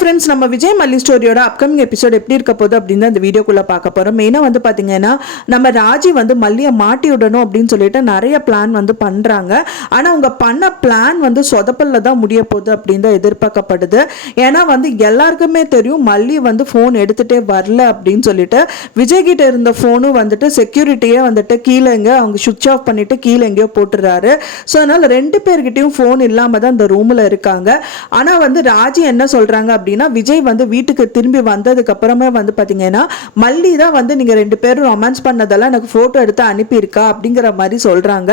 Friends, நம்ம விஜய் மல்லி ஸ்டோரியோட upcoming episode எப்படி இருக்க போகுது அப்படின்னு அந்த வீடியோக்குள்ள பார்க்க போறோம். மெயினாக வந்து பார்த்தீங்கன்னா நம்ம ராஜி வந்து மல்லியை மாட்டி விடணும் அப்படின்னு சொல்லிட்டு நிறைய பிளான் வந்து பண்றாங்க. ஆனால் அவங்க பண்ண பிளான் வந்து சொதப்பல்ல தான் முடிய போகுது அப்படின்னு தான் எதிர்பார்க்கப்படுது. ஏன்னா வந்து எல்லாருக்குமே தெரியும் மல்லி வந்து ஃபோன் எடுத்துகிட்டே வரல அப்படின்னு சொல்லிட்டு விஜய் கிட்ட இருந்த ஃபோனும் வந்துட்டு செக்யூரிட்டியே வந்துட்டு கீழே எங்கே அவங்க சுவிட்ச் ஆஃப் பண்ணிட்டு கீழே எங்கேயோ போட்டுறாரு. ஸோ அதனால ரெண்டு பேர்கிட்டையும் ஃபோன் இல்லாமல் தான் இந்த ரூமில் இருக்காங்க. ஆனால் வந்து ராஜி என்ன சொல்றாங்க அப்படின்னா விஜய் வந்து வீட்டுக்கு திரும்பி வந்ததுக்கு அப்புறமே வந்து பாத்தீங்கன்னா மல்லி தான் வந்து நீங்க ரெண்டு பேரும் ரொமான்ஸ் பண்ணதெல்லாம் எனக்கு போட்டோ எடுத்து அனுப்பியிருக்கா அப்படிங்கிற மாதிரி சொல்றாங்க.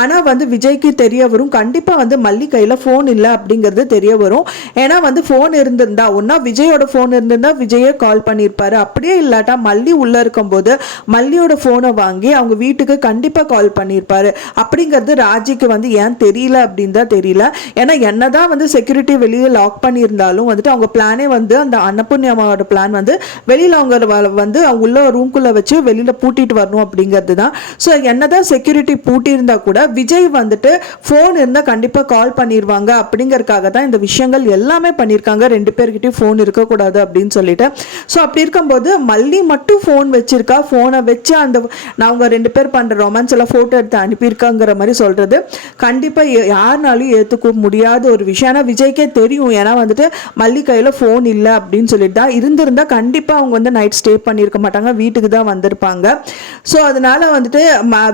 ஆனா வந்து விஜய்க்கு தெரிய வரும் கண்டிப்பா வந்து மல்லி கையில போன் இல்ல அப்படிங்கிறது தெரிய வரும். ஏன்னா வந்து போன் இருந்திருந்தா ஒன்னா விஜயோட போன் இருந்திருந்தா விஜயே கால் பண்ணியிருப்பாரு. அப்படியே இல்லாட்டா மல்லி உள்ள இருக்கும் போது மல்லியோட போனை வாங்கி அவங்க வீட்டுக்கு கண்டிப்பா கால் பண்ணியிருப்பாரு. அப்படிங்கிறது ராஜிக்கு வந்து ஏன் தெரியல அப்படின்னு தான் தெரியல. ஏன்னா என்னதான் வந்து செக்யூரிட்டி வெளியே லாக் பண்ணியிருந்தாலும் வந்துட்டு அவங்க பிளானே வந்து அந்த அன்னபூர்ணியம்மாவோட பிளான் வந்து வெளியில அவங்க வந்து உள்ள ரூம்குள்ள வச்சு வெளியில பூட்டிட்டு வரணும் அப்படிங்கிறது தான். ஸோ என்னதான் செக்யூரிட்டி பூட்டி இருந்தா கூட விஜய் வந்துட்டு போன் இருந்தா கண்டிப்பா கால் பண்ணிடுவாங்க அப்படிங்கறதுக்காக தான் இந்த விஷயங்கள் எல்லாமே பண்ணியிருக்காங்க. ரெண்டு பேர்கிட்டயும் போன் இருக்கக்கூடாது அப்படின்னு சொல்லிட்டு. ஸோ அப்படி இருக்கும்போது மல்லி மட்டும் போன் வச்சிருக்கா. போனை வச்சு அந்த அவங்க ரெண்டு பேர் பண்ற ரொமான்ஸ் எல்லாம் போட்டோ எடுத்து அனுப்பியிருக்காங்கிற மாதிரி சொல்றது கண்டிப்பா யாருனாலும் ஏத்துக்க முடியாத ஒரு விஷயம். ஆனா விஜய்க்கே தெரியும். ஏன்னா வந்துட்டு மல்லி கையில ஃபோன் இல்லை அப்படின்னு சொல்லிட்டு தான் இருந்திருந்தா கண்டிப்பாக அவங்க வந்து நைட் ஸ்டே பண்ணியிருக்க மாட்டாங்க, வீட்டுக்கு தான் வந்திருப்பாங்க. ஸோ அதனால வந்துட்டு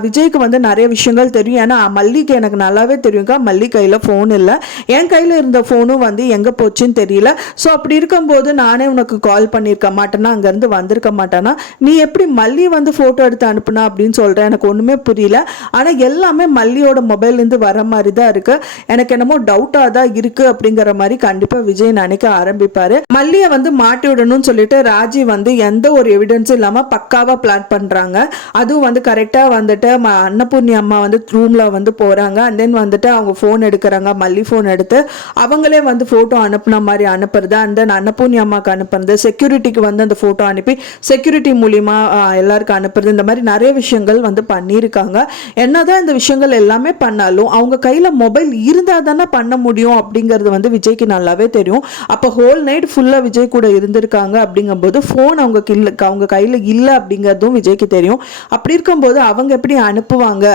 விஜய்க்கு வந்து நிறைய விஷயங்கள் தெரியும். ஏன்னா மல்லிக்கு எனக்கு நல்லாவே தெரியுங்க மல்லி கையில் ஃபோன் இல்லை, என் கையில் இருந்த ஃபோனும் வந்து எங்கே போச்சுன்னு தெரியல. ஸோ அப்படி இருக்கும்போது நானே உனக்கு கால் பண்ணியிருக்க மாட்டேன்னா அங்கேருந்து வந்திருக்க மாட்டேன்னா நீ எப்படி மல்லி வந்து ஃபோட்டோ எடுத்து அனுப்புனா அப்படின்னு சொல்கிறேன். எனக்கு ஒன்றுமே புரியல. ஆனால் எல்லாமே மல்லியோட மொபைல்லேருந்து வர மாதிரி தான் இருக்குது. எனக்கு என்னமோ டவுட்டாக தான் இருக்குது அப்படிங்கிற மாதிரி கண்டிப்பாக விஜய் நினைக்க ஆரம்பிப்பாரு. மல்லிய வந்து மாட்டி விடணும்னு சொல்லிட்டு ராஜி வந்து எந்த ஒரு எவிடன்ஸும் இல்லாம பக்காவா பிளான் பண்றாங்க. அதுவும் வந்து கரெக்டா வந்துட்டு அன்னபூர்ணி அம்மா வந்து ரூம்ல வந்து போறாங்க. அண்ட் தென் வந்துட்டு அவங்க போன் எடுக்கிறாங்க. மல்லி போன் எடுத்து அவங்களே வந்து போட்டோ அனுப்புன மாதிரி அனுப்புறது. அண்ட் தென் அன்னபூர்ணி அம்மாக்கு அனுப்புறது, செக்யூரிட்டிக்கு வந்து அந்த போட்டோ அனுப்பி செக்யூரிட்டி மூலியமா எல்லாருக்கும் அனுப்புறது, இந்த மாதிரி நிறைய விஷயங்கள் வந்து பண்ணியிருக்காங்க. என்னதான் இந்த விஷயங்கள் எல்லாமே பண்ணாலும் அவங்க கையில மொபைல் இருந்தா தானே பண்ண முடியும் அப்படிங்கிறது வந்து விஜய்க்கு நல்லாவே தெரியும். அப்போ ஹோல் நைட் ஃபுல்லாக விஜய் கூட இருந்திருக்காங்க. அப்படிங்கும்போது ஃபோன் அவங்க கையில் இல்லை அப்படிங்கிறதும் விஜய்க்கு தெரியும். அப்படி இருக்கும்போது அவங்க எப்படி அனுப்புவாங்க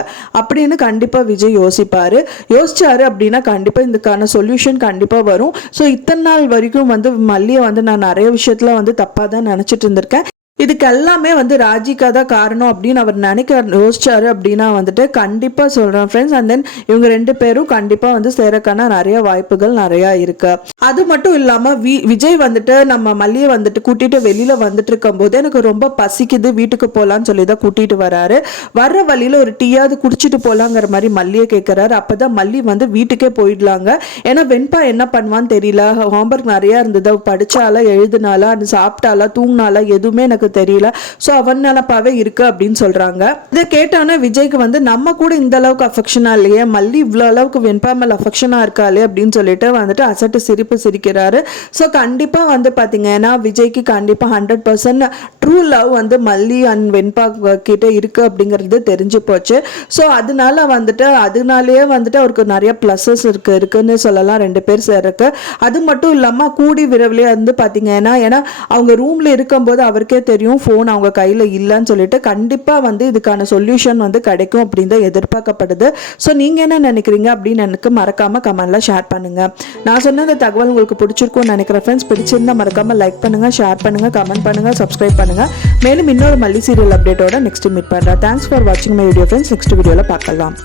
அப்படின்னு கண்டிப்பாக விஜய் யோசிச்சாரு அப்படின்னா கண்டிப்பாக இதுக்கான சொல்யூஷன் கண்டிப்பாக வரும். ஸோ இத்தனை நாள் வரைக்கும் வந்து மல்லியை வந்து நான் நிறைய விஷயத்தில் வந்து தப்பாக தான் நினச்சிட்டு இருந்திருக்கேன். இதுக்கு எல்லாமே வந்து ராஜிகா தான் காரணம் அப்படின்னு அவர் யோசிச்சாரு அப்படின்னா வந்துட்டு கண்டிப்பா சொல்றேன் ஃப்ரெண்ட்ஸ். அண்ட் தென் இவங்க ரெண்டு பேரும் கண்டிப்பா வந்து சேரக்கான நிறைய வாய்ப்புகள் நிறைய இருக்கு. அது மட்டும் இல்லாம விஜய் வந்துட்டு நம்ம மல்லியை வந்துட்டு கூட்டிட்டு வெளியில வந்துட்டு இருக்கும் போது எனக்கு ரொம்ப பசிக்குது வீட்டுக்கு போலான்னு சொல்லி தான் கூட்டிட்டு வராரு. வர்ற வழியில ஒரு டீயாவது குடிச்சிட்டு போலாங்கிற மாதிரி மல்லியை கேட்கிறாரு. அப்பதான் மல்லி வந்து வீட்டுக்கே போயிடலாங்க. ஏன்னா வெண்பா என்ன பண்ணுவான்னு தெரியல, ஹோம்ஒர்க் நிறைய இருந்தது, படிச்சாலா எழுதுனாலா சாப்பிட்டாலா தூங்கினாலா எதுவுமே எனக்கு தெரியல. சோ அவன் நினைப்பாவே இருக்கு அப்படின்னு சொல்றாங்க. இதை கேட்டானே விஜய்க்கு வந்து நம்ம கூட இந்த அளவுக்கு அஃபெக்ஷனா இல்லையே, மல்லி இவ்வளவு அளவுக்கு வெண்பா மேல அஃபெக்ஷனா இருக்காளே அப்படின்னு சொல்லிட்டு வந்துட்டு அசட்டு சிரிப்பு சிரிக்கிறாரு. சோ கண்டிப்பா வந்து பாத்தீங்கன்னா விஜய்க்கு கண்டிப்பா 100% ட்ரூ லவ் வந்து மல்லி அண்ட் வெண்பா கிட்ட இருக்கு அப்படிங்கிறது தெரிஞ்சு போச்சு. ஸோ அதனாலேயே வந்துட்டு அவருக்கு நிறைய பிளஸஸ் இருக்குன்னு சொல்லலாம் ரெண்டு பேர் சேருக்கு. அது மட்டும் இல்லாம கூடி விரைவிலே வந்து பாத்தீங்கன்னா ஏன்னா அவங்க ரூம்ல இருக்கும்போது அவருக்கே தெரியும் ஃபோன் அவங்க கையில் இல்லைன்னு சொல்லிட்டு கண்டிப்பாக வந்து இதுக்கான சொல்யூஷன் வந்து கிடைக்கும் அப்படின்னு தான் எதிர்பார்க்கப்படுது. ஸோ நீங்கள் என்ன நினைக்கிறீங்க அப்படின்னு எனக்கு மறக்காமல் கமெண்ட்டில் ஷேர் பண்ணுங்கள். நான் சொன்ன இந்த தகவல் உங்களுக்கு பிடிச்சிருக்கும்னு நினைக்கிறேன் ஃப்ரெண்ட்ஸ். பிடிச்சிருந்தா மறக்காமல் லைக் பண்ணுங்கள், ஷேர் பண்ணுங்கள், கமெண்ட் பண்ணுங்கள், சப்ஸ்கிரைப் பண்ணுங்கள். மேலும் இன்னொரு மல்லி சீரியல் அப்டேட்டோட நெக்ஸ்ட் மீட் பண்ணுறேன். தேங்க்ஸ் ஃபார் வாட்சிங் மை வீடியோ ஃப்ரெண்ட்ஸ். நெக்ஸ்ட் வீடியோவில் பார்க்கலாம்.